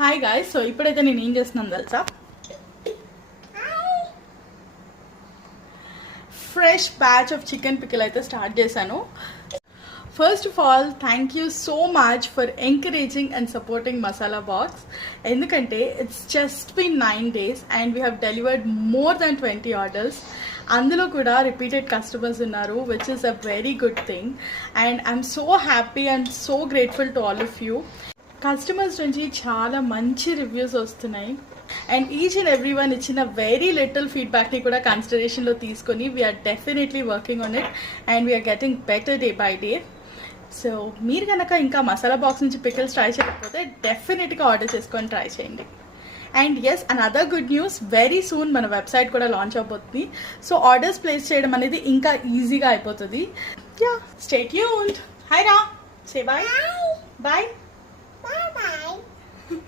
Hi guys, so ఇప్పుడైతే నేను ఏం చేస్తున్నాను తెలుసా, fresh batch of chicken pickle అయితే స్టార్ట్ చేశాను. First of all thank you so much for encouraging and supporting masala box. ఎందుకంటే it's just been 9 days and we have delivered more than 20 orders. అందులో కూడా రిపీటెడ్ కస్టమర్స్ ఉన్నారు, which is a very good thing. And I'm so happy and so grateful to all of you. Customers నుంచి చాలా మంచి reviews వస్తున్నాయి and each and every one ఇచ్చిన very little ఫీడ్బ్యాక్ని కూడా కన్సిడరేషన్లో తీసుకొని we're definitely working on it and we're getting better day by day. So మీరు కనుక ఇంకా మసాలా బాక్స్ నుంచి పికిల్స్ ట్రై చేయకపోతే డెఫినెట్గా ఆర్డర్ చేసుకొని ట్రై చేయండి. And yes, another good news, very soon మన వెబ్సైట్ కూడా లాంచ్ అవబోతుంది. సో ఆర్డర్స్ ప్లేస్ చేయడం అనేది ఇంకా ఈజీగా అయిపోతుంది. Yeah, stay tuned. హాయ్ రా, సే బాయ్. బాయ్.